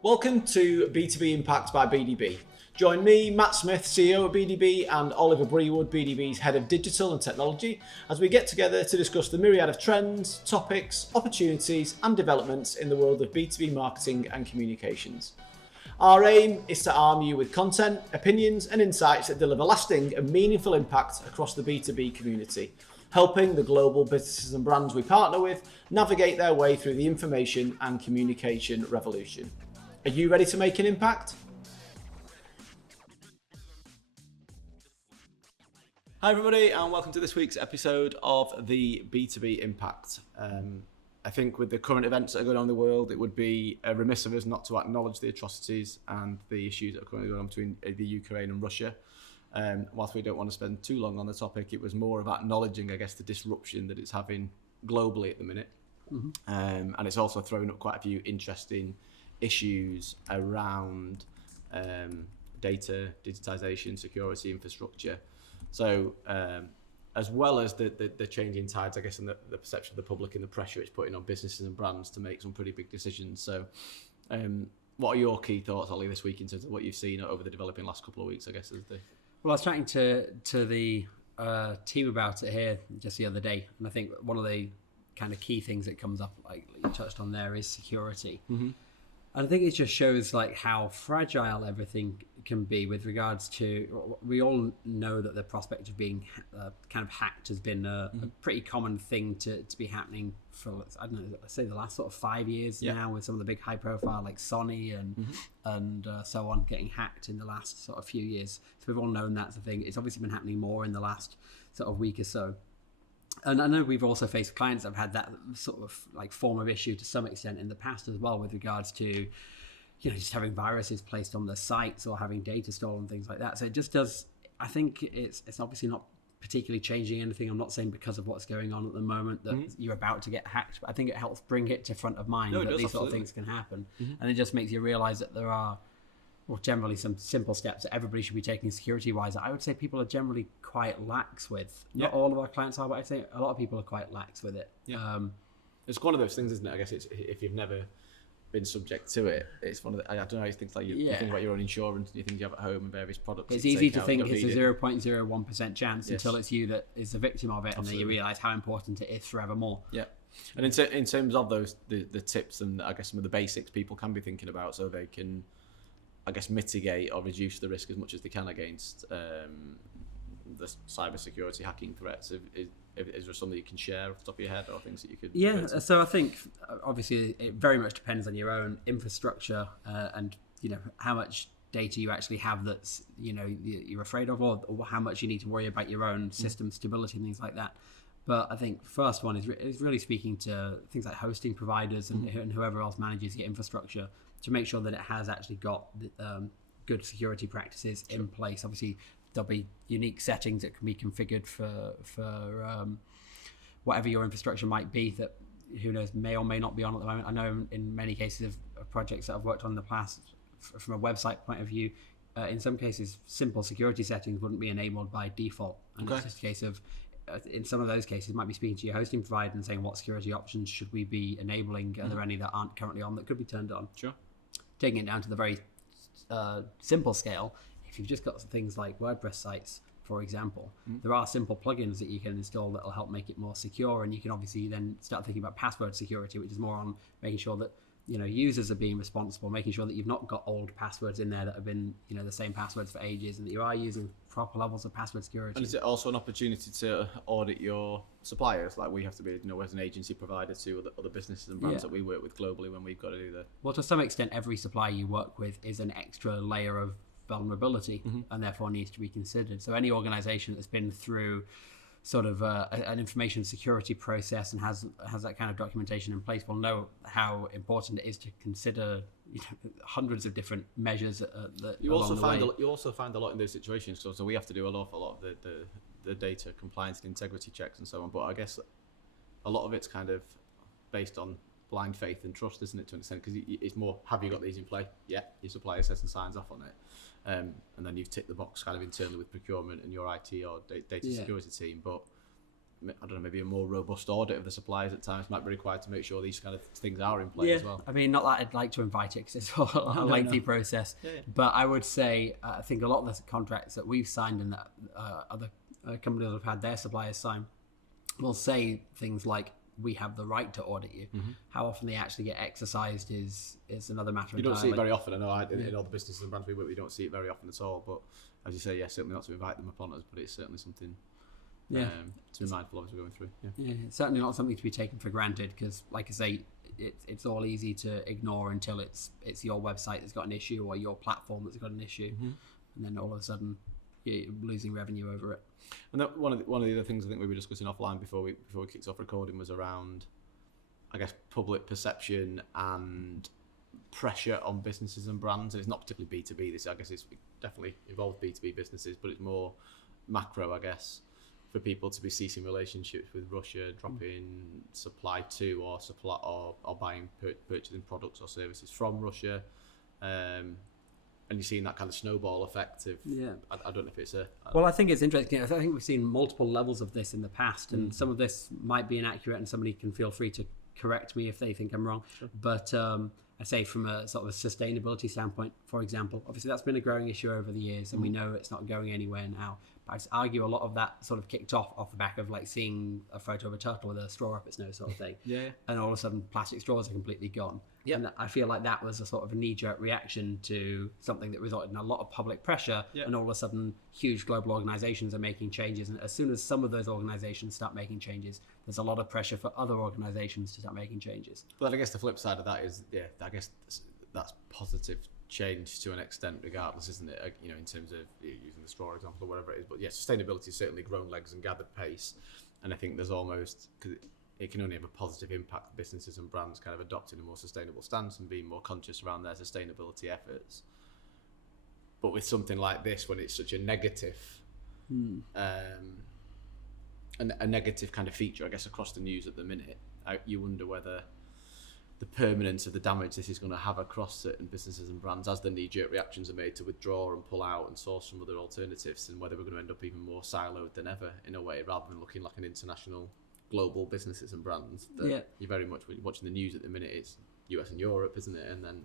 Welcome to B2B IMPACT by BDB. Join me, Matt Smith, CEO of BDB, and Oliver Brewood, BDB's Head of Digital and Technology, as we get together to discuss the myriad of trends, topics, opportunities, and developments in the world of B2B marketing and communications. Our aim is to arm you with content, opinions, and insights that deliver lasting and meaningful impact across the B2B community, helping the global businesses and brands we partner with navigate their way through the information and communication revolution. Are you ready to make an impact? Hi everybody, and welcome to this week's episode of the B2B Impact. I think with the current events that are going on in the world, it would be remiss of us not to acknowledge the atrocities and the issues that are currently going on between the Ukraine and Russia. Whilst we don't want to spend too long on the topic, it was more about acknowledging, I guess, the disruption that it's having globally at the minute. And it's also thrown up quite a few interesting issues around data, digitization, security, infrastructure. So as well as the changing tides, I guess, and the perception of the public and the pressure it's putting on businesses and brands to make some pretty big decisions. So what are your key thoughts, Ollie, this week in terms of what you've seen over the developing last couple of weeks, I guess? Well, I was chatting to the team about it here just the other day, and I think one of the kind of key things that comes up, like you touched on there, is security. And I think it just shows like how fragile everything can be with regards to, we all know that the prospect of being kind of hacked has been a pretty common thing to be happening for, I don't know, let's say the last sort of 5 years now, with some of the big high profile like Sony and so on getting hacked in the last sort of few years. So we've all known that's a thing. It's obviously been happening more in the last sort of week or so. And I know we've also faced clients that have had that sort of like form of issue to some extent in the past as well, with regards to, you know, just having viruses placed on their sites or having data stolen, things like that. So it just does, I think it's obviously not particularly changing anything. I'm not saying because of what's going on at the moment that you're about to get hacked, but I think it helps bring it to front of mind that these sort of things can happen. And it just makes you realize that there are, well, generally some simple steps that everybody should be taking security-wise that I would say people are generally quite lax with. Not all of our clients are, but I'd say a lot of people are quite lax with it. It's one of those things, isn't it? I guess it's, if you've never been subject to it, it's one of the, I don't know, you think like you think about your own insurance and you think you have at home and various products. It's easy to think it's a 0.01% chance until it's you that is the victim of it. Absolutely. And then you realise how important it is forevermore. Yeah. And in terms of those, the tips and I guess some of the basics people can be thinking about so they can, I guess, mitigate or reduce the risk as much as they can against the cybersecurity hacking threats. Is there something you can share off the top of your head or things that you could? Yeah, so I think obviously it very much depends on your own infrastructure and, you know, how much data you actually have that's, you know, you're afraid of, or how much you need to worry about your own system stability and things like that. But I think first one is really speaking to things like hosting providers and whoever else manages your infrastructure to make sure that it has actually got good security practices in place. Obviously, there'll be unique settings that can be configured for whatever your infrastructure might be that, who knows, may or may not be on at the moment. I know in many cases of projects that I've worked on in the past, from a website point of view, in some cases, simple security settings wouldn't be enabled by default. And it's just a case of, in some of those cases, might be speaking to your hosting provider and saying, what security options should we be enabling? Are there any that aren't currently on that could be turned on? Sure. Taking it down to the very simple scale, if you've just got things like WordPress sites, for example, there are simple plugins that you can install that will help make it more secure. And you can obviously then start thinking about password security, which is more on making sure that, you know, users are being responsible, making sure that you've not got old passwords in there that have been, you know, the same passwords for ages, and that you are using proper levels of password security. And is it also an opportunity to audit your suppliers? Like we have to be, you know, as an agency provider to other businesses and brands that we work with globally when we've got to do that. Well, to some extent, every supplier you work with is an extra layer of vulnerability and therefore needs to be considered. So any organization that's been through sort of an information security process and has that kind of documentation in place will know how important it is to consider, you know, hundreds of different measures that you also find a lot in those situations. So we have to do an awful lot of the data compliance and integrity checks and so on. But I guess a lot of it's kind of based on blind faith and trust, isn't it, to an extent? Because it's more, have you got these in play? Yeah, your supplier says and signs off on it. And then you've ticked the box kind of internally with procurement and your IT or data security team. But I don't know, maybe a more robust audit of the suppliers at times might be required to make sure these kind of things are in play as well. I mean, not that I'd like to invite it because it's a lengthy process, but I would say I think a lot of the contracts that we've signed and that other companies have had their suppliers sign will say things like, we have the right to audit you. How often they actually get exercised is another matter. You don't see it very often. I know in all the businesses and brands we work with, you don't see it very often at all. But as you say, certainly not to invite them upon us, but it's certainly something to be mindful of as we're going through. It's certainly not something to be taken for granted because, like I say, it's all easy to ignore until it's your website that's got an issue or your platform that's got an issue, and then all of a sudden you're losing revenue over it. And that one of the other things I think we were discussing offline before we kicked off recording was around, I guess, public perception and pressure on businesses and brands. And it's not particularly B2B. This, I guess, it definitely involves B2B businesses, but it's more macro, I guess, for people to be ceasing relationships with Russia, dropping supply to or buying purchasing products or services from Russia. And you're seeing that kind of snowball effect of, I don't know if it's well, I think it's interesting. I think we've seen multiple levels of this in the past, and some of this might be inaccurate, and somebody can feel free to correct me if they think I'm wrong. Sure. But I say from a sort of a sustainability standpoint, for example, obviously that's been a growing issue over the years, and we know it's not going anywhere now. But I argue a lot of that sort of kicked off the back of like seeing a photo of a turtle with a straw up its nose sort of thing. And all of a sudden plastic straws are completely gone. And I feel like that was a sort of a knee-jerk reaction to something that resulted in a lot of public pressure, and all of a sudden huge global organizations are making changes, and as soon as some of those organizations start making changes, there's a lot of pressure for other organizations to start making changes. But I guess the flip side of that is, I guess that's positive change to an extent regardless, isn't it? In terms of using the straw example or whatever it is, but sustainability has certainly grown legs and gathered pace, and I think there's almost, because it can only have a positive impact, businesses and brands kind of adopting a more sustainable stance and being more conscious around their sustainability efforts. But with something like this, when it's such a negative a negative kind of feature, I guess, across the news at the minute, you wonder whether the permanence of the damage this is going to have across certain businesses and brands as the knee-jerk reactions are made to withdraw and pull out and source from other alternatives, and whether we're going to end up even more siloed than ever in a way, rather than looking like an international global businesses and brands that you're very much, when you're watching the news at the minute, it's US and Europe, isn't it? And then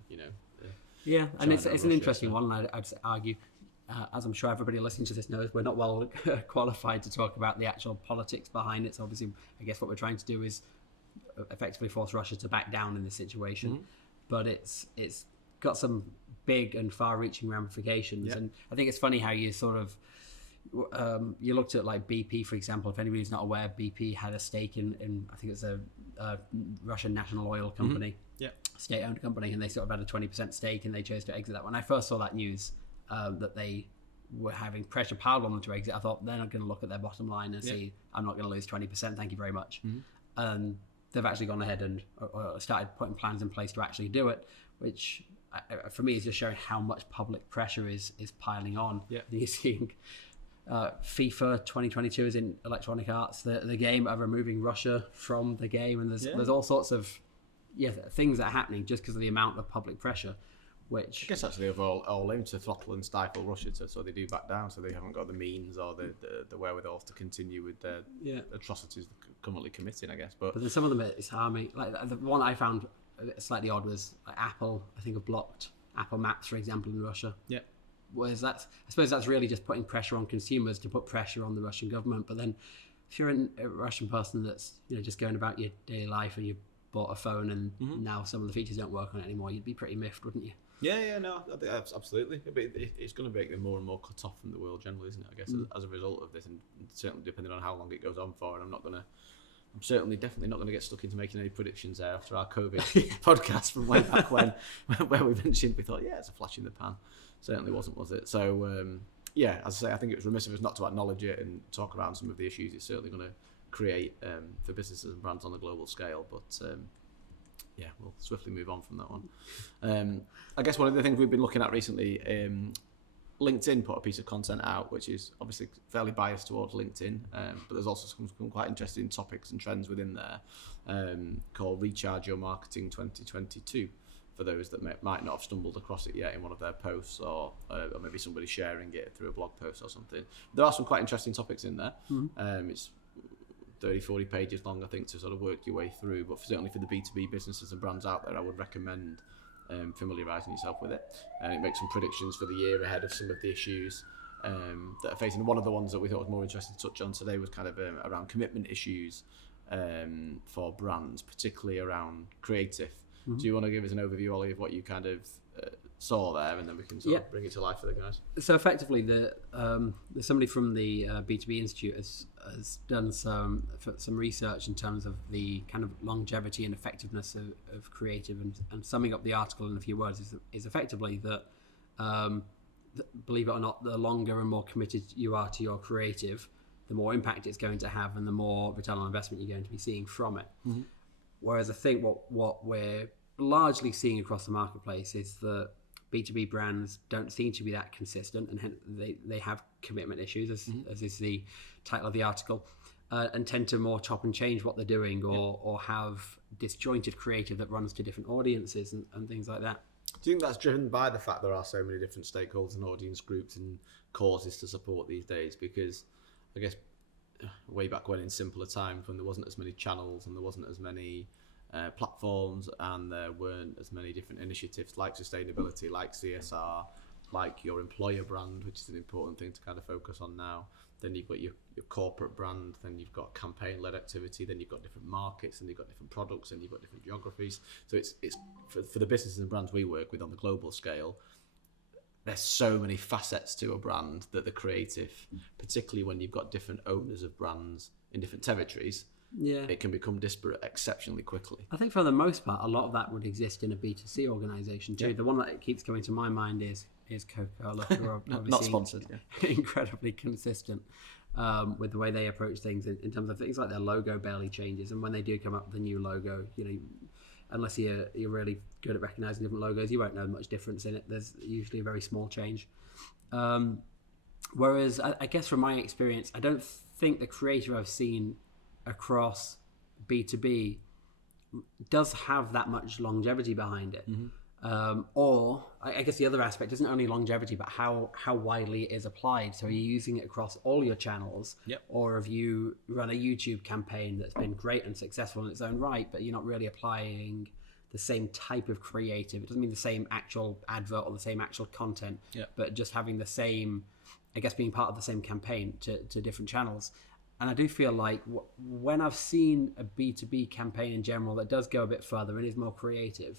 and it's an interesting one. I'd argue, as I'm sure everybody listening to this knows, we're not well qualified to talk about the actual politics behind it. So obviously, I guess what we're trying to do is effectively force Russia to back down in this situation, but it's got some big and far-reaching ramifications. And I think it's funny how you sort of you looked at like BP, for example. If anybody's not aware, BP had a stake in I think it's a Russian national oil company, state-owned company, and they sort of had a 20% stake, and they chose to exit that. When I first saw that news, that they were having pressure piled on them to exit, I thought they're not going to look at their bottom line and see, I'm not going to lose 20%, thank you very much. And they've actually gone ahead and started putting plans in place to actually do it, which for me is just showing how much public pressure is piling on. You're seeing FIFA 2022 is in Electronic Arts, the game, of removing Russia from the game, and there's all sorts of things that are happening just because of the amount of public pressure, which I guess actually have all aimed to throttle and stifle Russia, so they do back down, so they haven't got the means or the wherewithal to continue with their atrocities they're currently committing, I guess. But then some of them it's harming. Like the one I found slightly odd was like Apple. I think have blocked Apple Maps, for example, in Russia. Whereas I suppose that's really just putting pressure on consumers to put pressure on the Russian government. But then if you're a Russian person that's just going about your daily life and you bought a phone and now some of the features don't work on it anymore, you'd be pretty miffed, wouldn't you? No, I think absolutely. It's going to make them more and more cut off from the world generally, isn't it? I guess as a result of this, and certainly depending on how long it goes on for. And I'm certainly definitely not going to get stuck into making any predictions there after our COVID podcast from way back when, where we mentioned we thought, it's a flash in the pan. Certainly wasn't, was it? So as I say, I think it was remiss of us not to acknowledge it and talk around some of the issues it's certainly going to create for businesses and brands on a global scale. But we'll swiftly move on from that one. I guess one of the things we've been looking at recently, LinkedIn put a piece of content out, which is obviously fairly biased towards LinkedIn, but there's also some quite interesting topics and trends within there called Recharge Your Marketing 2022, for those that might not have stumbled across it yet in one of their posts, or maybe somebody sharing it through a blog post or something. There are some quite interesting topics in there. 30, 40 pages long, I think, to sort of work your way through. But certainly for the B2B businesses and brands out there, I would recommend familiarising yourself with it. And it makes some predictions for the year ahead of some of the issues that are facing. One of the ones that we thought was more interesting to touch on today was kind of around commitment issues for brands, particularly around creative. Mm-hmm. Do you want to give us an overview, Ollie, of what you kind of saw there, and then we can sort of bring it to life for the guys? So effectively, somebody from the B2B Institute has done some research in terms of the kind of longevity and effectiveness of creative, and summing up the article in a few words is effectively that, believe it or not, the longer and more committed you are to your creative, the more impact it's going to have and the more return on investment you're going to be seeing from it. Mm-hmm. Whereas I think what we're largely seeing across the marketplace is that B2B brands don't seem to be that consistent, and hence they have commitment issues, as is the title of the article, and tend to more chop and change what they're doing, or have disjointed creative that runs to different audiences and things like that. Do you think that's driven by the fact there are so many different stakeholders and audience groups and causes to support these days? Because I guess way back when, in simpler times, when there wasn't as many channels and there wasn't as many platforms, and there weren't as many different initiatives like sustainability, like CSR, like your employer brand, which is an important thing to kind of focus on now. Then you've got your corporate brand, then you've got campaign-led activity, then you've got different markets, and you've got different products, and you've got different geographies. So it's for the businesses and brands we work with on the global scale, there's so many facets to a brand that the creative, particularly when you've got different owners of brands in different territories, it can become disparate exceptionally quickly. I think for the most part, a lot of that would exist in a B2C organisation too. Yeah. The one that keeps coming to my mind is Coca-Cola, who are not sponsored, incredibly consistent with the way they approach things in terms of things like their logo barely changes, and when they do come up with a new logo, unless you're really good at recognising different logos, you won't know much difference in it. There's usually a very small change. Whereas I guess from my experience, I don't think the creative I've seen across B2B does have that much longevity behind it. Mm-hmm. Or I guess the other aspect isn't only longevity, but how widely it is applied. So are you using it across all your channels? Yep. Or have you run a YouTube campaign that's been great and successful in its own right, but you're not really applying the same type of creative? It doesn't mean the same actual advert or the same actual content, but just having the same, I guess, being part of the same campaign to different channels. And I do feel like when I've seen a B2B campaign in general that does go a bit further and is more creative,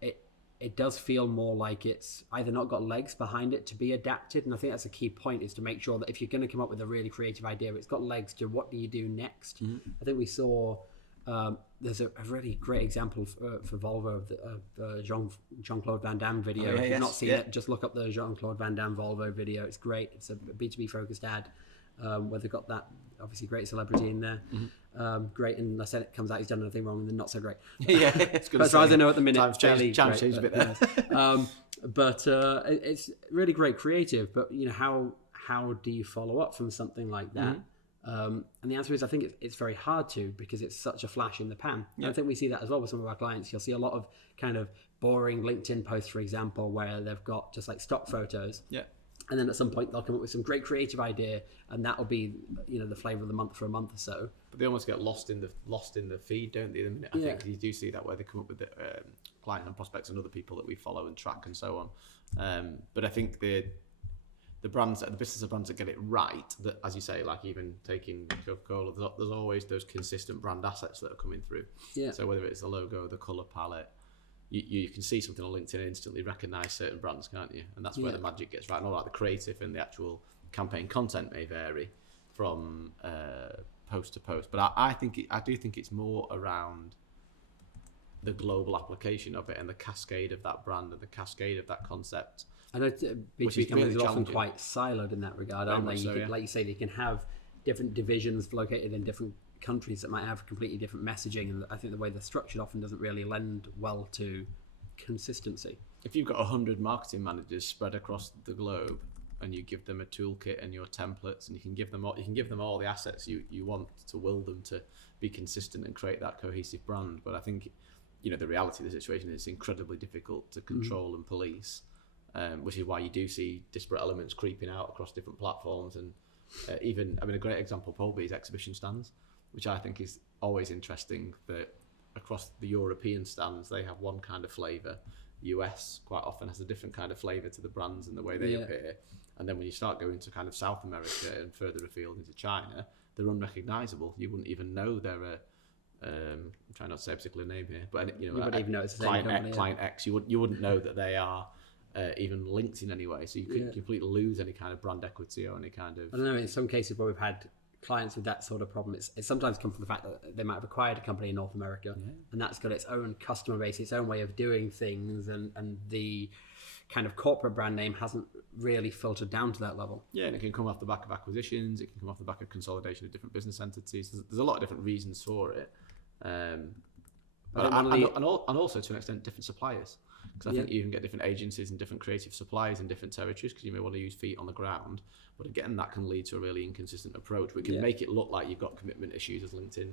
it does feel more like it's either not got legs behind it to be adapted. And I think that's a key point, is to make sure that if you're going to come up with a really creative idea, it's got legs to what do you do next. Mm-hmm. I think we saw, there's a really great example for Volvo of the Jean-Claude Van Damme video. If you've not seen it, just look up the Jean-Claude Van Damme Volvo video. It's great. It's a B2B focused ad. Where they've got that obviously great celebrity in there. Mm-hmm. Great, and I said it comes out he's done anything wrong, and then not so great. It's good. As far as I know at the minute, times changed a bit there. But it's really great creative. But how do you follow up from something like that? Mm-hmm. And the answer is, I think it's very hard to, because it's such a flash in the pan. Yeah. I think we see that as well with some of our clients. You'll see a lot of kind of boring LinkedIn posts, for example, where they've got just like stock photos. Yeah. And then at some point they'll come up with some great creative idea, and that'll be the flavour of the month for a month or so. But they almost get lost in the feed, don't they? I think you do see that, where they come up with the clients and prospects and other people that we follow and track and so on. But I think the brands, the business of brands that get it right, that, as you say, like even taking Coca-Cola, there's always those consistent brand assets that are coming through. Yeah. So whether it's the logo, the colour palette. You can see something on LinkedIn and instantly recognise certain brands, can't you? And that's where the magic gets right. And all like the creative and the actual campaign content may vary from post to post, but I do think it's more around the global application of it and the cascade of that brand and the cascade of that concept. I know B2B companies are often quite siloed in that regard, aren't they? Like you say, they can have different divisions located in different countries that might have completely different messaging, and I think the way they're structured often doesn't really lend well to consistency. If you've got 100 marketing managers spread across the globe, and you give them a toolkit and your templates, and you can give them all the assets you want to will them to be consistent and create that cohesive brand. But I think the reality of the situation is it's incredibly difficult to control and police, which is why you do see disparate elements creeping out across different platforms. And a great example probably is exhibition stands. which I think is always interesting, that across the European stands, they have one kind of flavour. US quite often has a different kind of flavour to the brands and the way they appear. And then when you start going to kind of South America and further afield into China, they're unrecognisable. You wouldn't even know they're a, I'm trying not to say a particular name here, but you wouldn't even know it's the client, same company, client X, you wouldn't know that they are even linked in any way. So you could completely lose any kind of brand equity or any kind of... I don't know, in some cases where we've had clients with that sort of problem, it's sometimes come from the fact that they might have acquired a company in North America, and that's got its own customer base, its own way of doing things, and the kind of corporate brand name hasn't really filtered down to that level. Yeah, and it can come off the back of acquisitions, it can come off the back of consolidation of different business entities. There's a lot of different reasons for it. And also to an extent different suppliers, because I think you can get different agencies and different creative suppliers in different territories, because you may want to use feet on the ground, but again that can lead to a really inconsistent approach. We can make it look like you've got commitment issues, as LinkedIn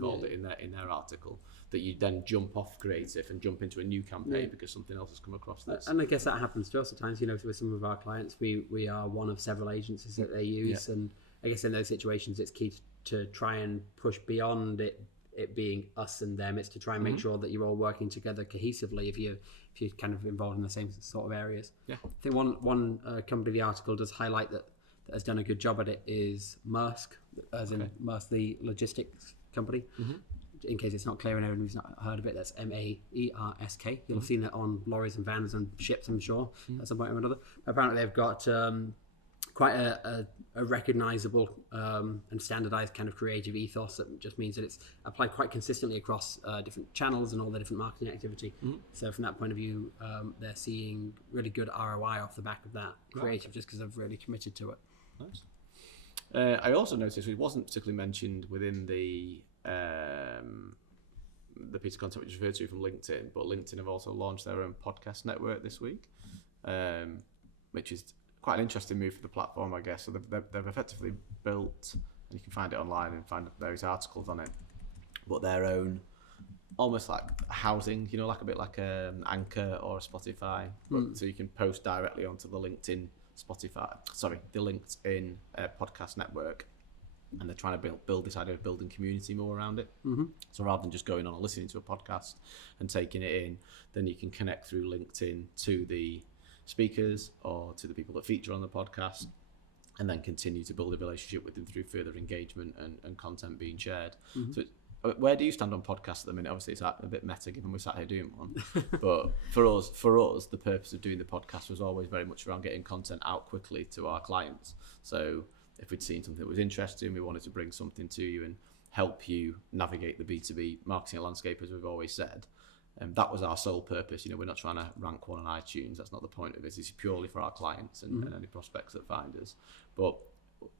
called it in their article, that you then jump off creative and jump into a new campaign because something else has come across this. And I guess that happens to us at times, with some of our clients. We are one of several agencies that they use, and I guess in those situations it's key to try and push beyond it being us and them. It's to try and make sure that you're all working together cohesively if you're kind of involved in the same sort of areas. I think one company, the article does highlight that has done a good job at it is Maersk, as in Maersk, the logistics company. In case it's not clear and anyone who's not heard of it, that's Maersk. You'll have seen it on lorries and vans and ships, I'm sure, at some point or another. Apparently they've got quite a recognizable and standardized kind of creative ethos that just means that it's applied quite consistently across different channels and all the different marketing activity. So from that point of view, they're seeing really good ROI off the back of that creative, just because they've really committed to it. Nice. I also noticed it wasn't particularly mentioned within the piece of content which is referred to from LinkedIn, but LinkedIn have also launched their own podcast network this week, which is quite an interesting move for the platform, I guess. So they've effectively built, and you can find it online and find various articles on it, but their own almost like housing, like a bit like an Anchor or a Spotify, so you can post directly onto the LinkedIn podcast network, and they're trying to build this idea of building community more around it. So rather than just going on and listening to a podcast and taking it in, then you can connect through LinkedIn to the speakers or to the people that feature on the podcast, and then continue to build a relationship with them through further engagement and content being shared. So where do you stand on podcasts at the minute? Obviously it's a bit meta given we're sat here doing one, but for us the purpose of doing the podcast was always very much around getting content out quickly to our clients. So if we'd seen something that was interesting, we wanted to bring something to you and help you navigate the B2B marketing landscape, as we've always said. That was our sole purpose. We're not trying to rank one on iTunes. That's not the point of it. It's purely for our clients and any prospects that find us. But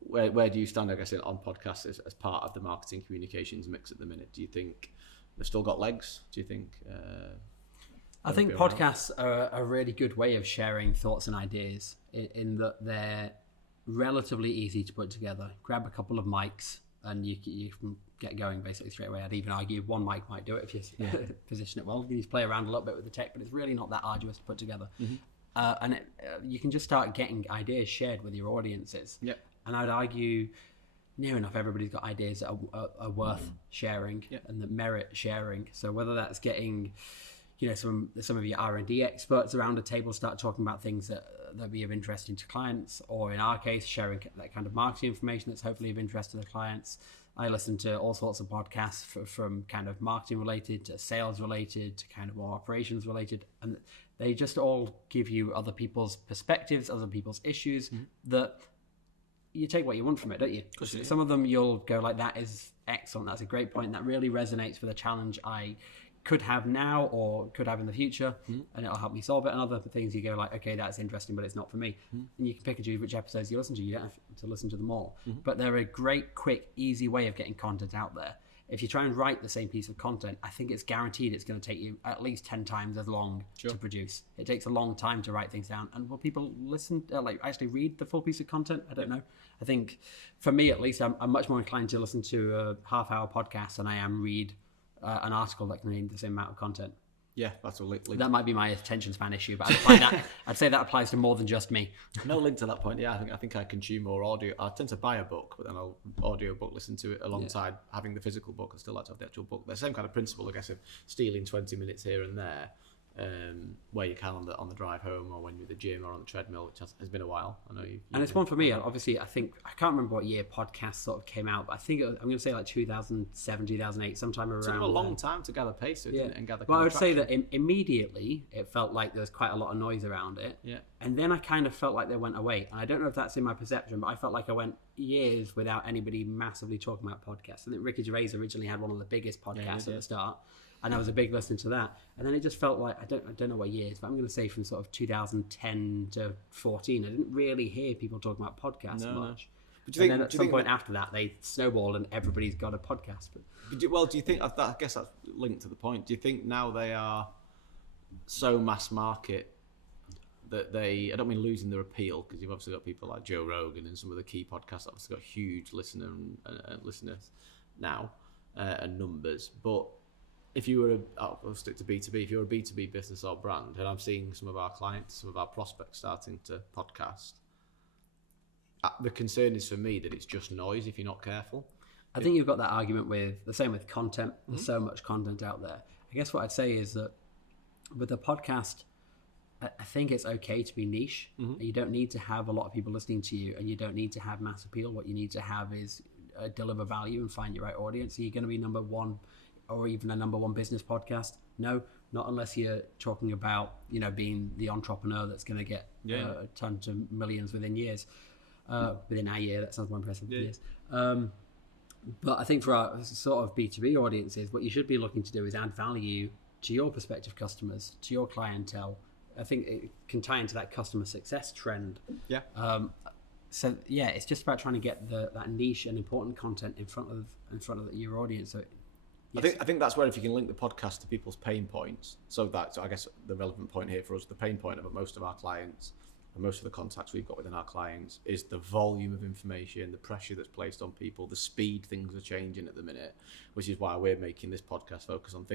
where do you stand, I guess, on podcasts as part of the marketing communications mix at the minute? Do you think they've still got legs? Do you think... I think podcasts are a really good way of sharing thoughts and ideas in that they're relatively easy to put together. Grab a couple of mics and you can get going basically straight away. I'd even argue one mic might do it if you position it well. You need to play around a little bit with the tech, but it's really not that arduous to put together. And you can just start getting ideas shared with your audiences. And I'd argue near enough everybody's got ideas that are worth sharing and that merit sharing. So whether that's getting some of your R&D experts around a table start talking about things that be of interest to clients, or in our case sharing that kind of marketing information that's hopefully of interest to the clients. I listen to all sorts of podcasts from kind of marketing related to sales related to kind of more operations related, and they just all give you other people's perspectives, other people's issues, that you take what you want from it, don't you? Some of them you'll go like, that is excellent, that's a great point, that really resonates with a challenge I could have now or could have in the future, and it'll help me solve it. And other things you go like, okay, that's interesting, but it's not for me. And you can pick and choose which episodes you listen to. You don't have to listen to them all, but they're a great, quick, easy way of getting content out there. If you try and write the same piece of content, I think it's guaranteed it's going to take you at least 10 times as long to produce. It takes a long time to write things down. And will people listen, actually read the full piece of content? I don't know. I think for me, at least, I'm much more inclined to listen to a half-hour podcast than I am read an article that contains the same amount of content. Yeah, that's a link. That might be my attention span issue, but I'd say that applies to more than just me. No link to that point. Yeah, I think I consume more audio. I tend to buy a book, but then I'll audio book, listen to it alongside having the physical book. I still like to have the actual book. The same kind of principle, I guess, of stealing 20 minutes here and there, where you can on the drive home, or when you're at the gym or on the treadmill, which has been a while. I know you. And it's one for me. Obviously, I can't remember what year podcasts sort of came out, but I think I'm going to say like 2007, 2008, sometime around. It took a long time to gather pace, didn't it? And gather. Well, I would say that immediately it felt like there was quite a lot of noise around it. Yeah. And then I kind of felt like they went away. And I don't know if that's in my perception, but I felt like I went years without anybody massively talking about podcasts. I think Ricky Gervais originally had one of the biggest podcasts at the start. And I was a big listener to that. And then it just felt like, I don't know what years, but I'm going to say from sort of 2010 to 14, I didn't really hear people talking about podcasts much. But do you think, then at some point after that, they snowballed and everybody's got a podcast. Do you think, I guess that's linked to the point, do you think now they are so mass market that I don't mean losing their appeal, because you've obviously got people like Joe Rogan and some of the key podcasts that obviously got huge listeners now and numbers, but if you were, I'll stick to B2B, if you're a B2B business or brand, and I'm seeing some of our clients, some of our prospects starting to podcast, the concern is for me that it's just noise if you're not careful. I think you've got that argument with the same with content. There's so much content out there. I guess what I'd say is that with a podcast, I think it's okay to be niche. You don't need to have a lot of people listening to you, and you don't need to have mass appeal. What you need to have is deliver value and find your right audience. Are you going to be number one or even a number one business podcast? No, not unless you're talking about, being the entrepreneur that's going to get a ton to millions within years. Within our year, that sounds more impressive. Years. But I think for our sort of B2B audiences, what you should be looking to do is add value to your prospective customers, to your clientele. I think it can tie into that customer success trend. Yeah. So it's just about trying to get that niche and important content in front of your audience. So, yes. I think that's where, if you can link the podcast to people's pain points, so I guess the relevant point here for us, the pain point of most of our clients and most of the contacts we've got within our clients is the volume of information, the pressure that's placed on people, the speed things are changing at the minute, which is why we're making this podcast focus on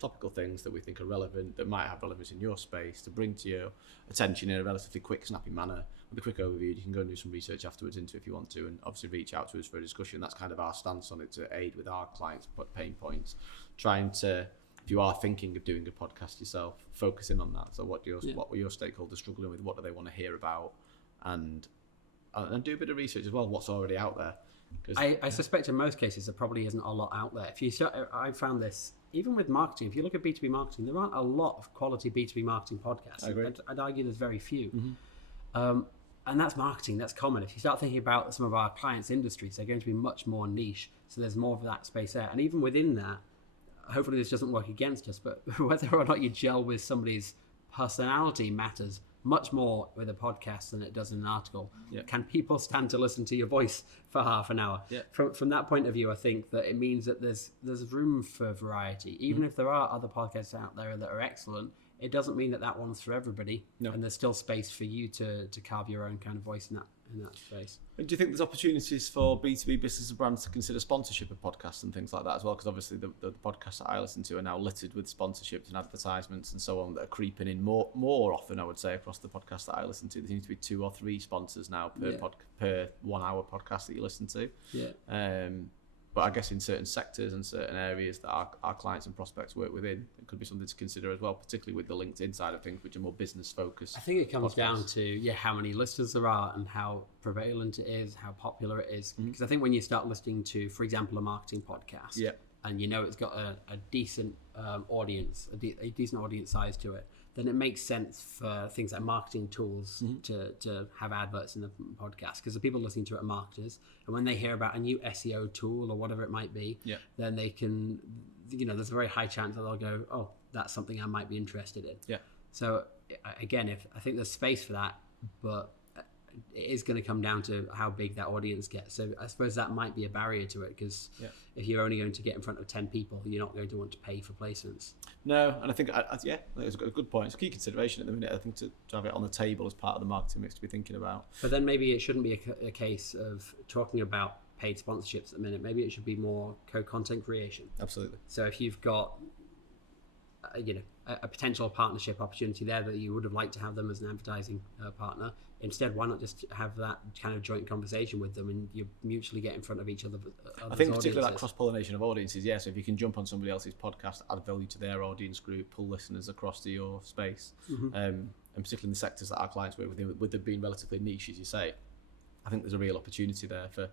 topical things that we think are relevant, that might have relevance in your space, to bring to your attention in a relatively quick, snappy manner. With a quick overview, you can go and do some research afterwards into it if you want to, and obviously reach out to us for a discussion. That's kind of our stance on it, to aid with our clients' pain points. Trying to, if you are thinking of doing a podcast yourself, focus in on that. So what were your stakeholders struggling with? What do they want to hear about? And do a bit of research as well, what's already out there. I suspect in most cases there probably isn't a lot out there. If you start, I found this even with marketing. If you look at B2B marketing, there aren't a lot of quality B2B marketing podcasts. I agree. I'd argue there's very few. And that's marketing, that's common. If you start thinking about some of our clients' industries, they're going to be much more niche. So there's more of that space there. And even within that, hopefully this doesn't work against us, but whether or not you gel with somebody's personality matters much more with a podcast than it does in an article. Yeah. Can people stand to listen to your voice for half an hour? Yeah. From that point of view, I think that it means that there's room for variety. Even if there are other podcasts out there that are excellent, it doesn't mean that one's for everybody. No. And there's still space for you to carve your own kind of voice in that space. And do you think there's opportunities for B2B business and brands to consider sponsorship of podcasts and things like that as well? Because obviously the podcasts that I listen to are now littered with sponsorships and advertisements and so on that are creeping in more often, I would say, across the podcasts that I listen to. There seems to be 2 or 3 sponsors now per 1 hour podcast that you listen to. Yeah. But I guess in certain sectors and certain areas that our clients and prospects work within, it could be something to consider as well, particularly with the LinkedIn side of things, which are more business focused. I think it comes down to how many listeners there are and how prevalent it is, how popular it is. Because I think when you start listening to, for example, a marketing podcast, and it's got a decent audience, a decent audience size to it, then it makes sense for things like marketing tools to have adverts in the podcast, because the people listening to it are marketers, and when they hear about a new SEO tool or whatever it might be, then they can, there's a very high chance that they'll go, oh, that's something I might be interested in. Yeah. So again, I think there's space for that, but it is going to come down to how big that audience gets. So I suppose that might be a barrier to it, because if you're only going to get in front of 10 people, you're not going to want to pay for placements. No, and I think it's a good point. It's a key consideration at the minute, I think, to have it on the table as part of the marketing mix to be thinking about. But then maybe it shouldn't be a case of talking about paid sponsorships at the minute. Maybe it should be more co-content creation. Absolutely. So if you've got a potential partnership opportunity there that you would have liked to have them as an advertising partner. Instead, why not just have that kind of joint conversation with them and you mutually get in front of each other? I think particularly that cross-pollination of audiences, yes. So if you can jump on somebody else's podcast, add value to their audience group, pull listeners across to your space, and particularly in the sectors that our clients work with them being relatively niche, as you say, I think there's a real opportunity there for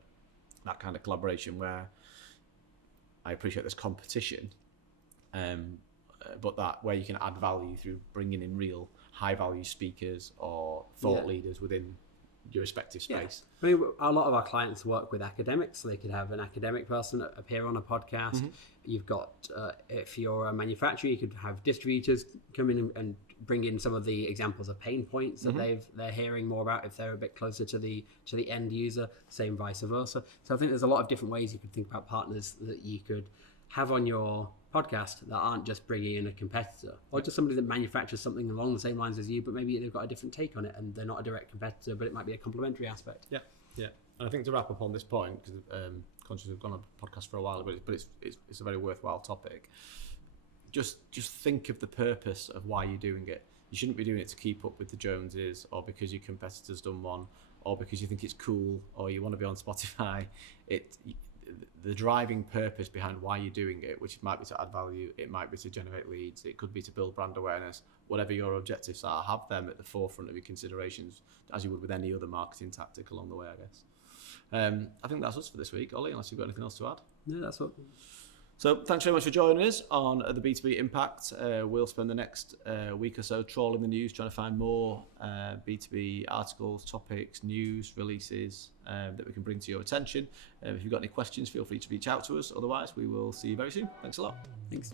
that kind of collaboration where I appreciate there's competition, but that where you can add value through bringing in real high-value speakers or thought leaders within your respective space. I mean, a lot of our clients work with academics, so they could have an academic person appear on a podcast. You've got, if you're a manufacturer, you could have distributors come in and bring in some of the examples of pain points that they're hearing more about if they're a bit closer to the end user. Same vice versa. So I think there's a lot of different ways you could think about partners that you could have on your podcast that aren't just bringing in a competitor or just somebody that manufactures something along the same lines as you, but maybe they've got a different take on it and they're not a direct competitor, but it might be a complementary aspect. Yeah. And I think to wrap up on this point, because conscious we've gone on a podcast for a while, but it's a very worthwhile topic. Just think of the purpose of why you're doing it. You shouldn't be doing it to keep up with the Joneses, or because your competitor's done one, or because you think it's cool, or you want to be on Spotify. The driving purpose behind why you're doing it, which might be to add value, it might be to generate leads, it could be to build brand awareness, whatever your objectives are, have them at the forefront of your considerations, as you would with any other marketing tactic along the way, I guess. I think that's us for this week, Ollie, unless you've got anything else to add. No, that's all. So thanks very much for joining us on the B2B Impact. We'll spend the next week or so trawling the news, trying to find more B2B articles, topics, news, releases that we can bring to your attention. If you've got any questions, feel free to reach out to us. Otherwise, we will see you very soon. Thanks a lot. Thanks.